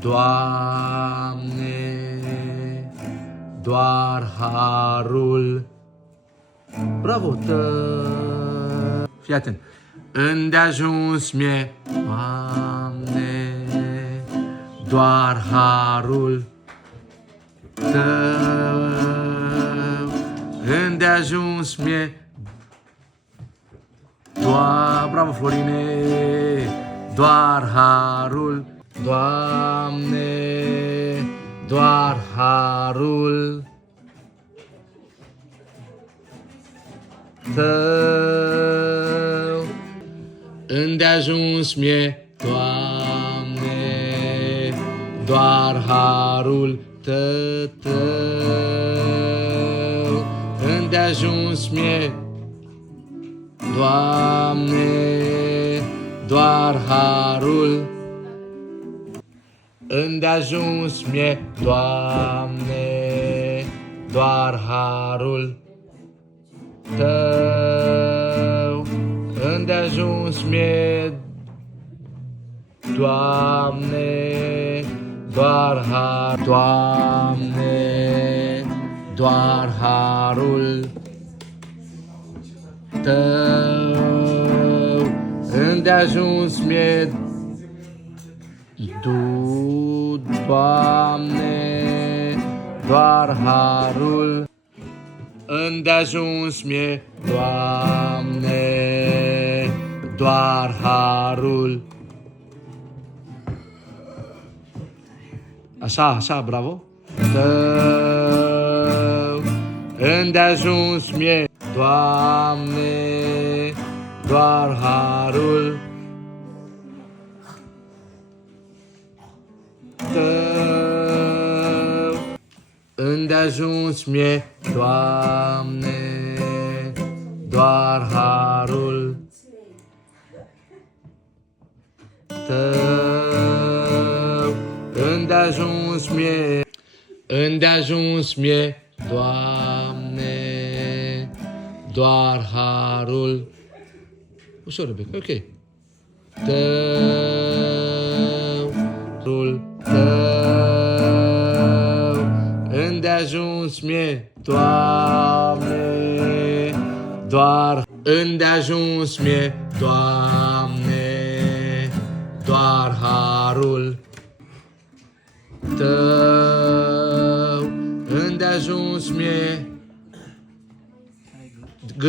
Doamne, doar harul. Bravo! Fii atent. Îndeajuns mie, Doamne, doar harul Tău. Îndeajuns mie, bravo Florine, doar harul, Doamne, doar harul Tău. Îndeajuns mie, Doamne, doar harul Tău. Îndeajuns mie, Doamne, doar harul. Îndeajuns mie, Doamne, doar harul Tău. Îndeajuns mie, Doamne, doar harul. Doamne, doar harul Tău. Îndeajuns mie, Doamne, doar harul. Îndeajuns mie, Doamne, doar harul. Așa, bravo. Tău. Îndeajuns mie, Doamne, doar harul Tău. Îndeajuns mie, Doamne, doar harul Tău. Îndeajuns mie, Doamne, doar harul. Ușor, Rebecca, ok. Tău. Îndeajuns mie, Doamne, doar. Îndeajuns mie, Doamne, doar harul Tău. Îndeajuns mie, G.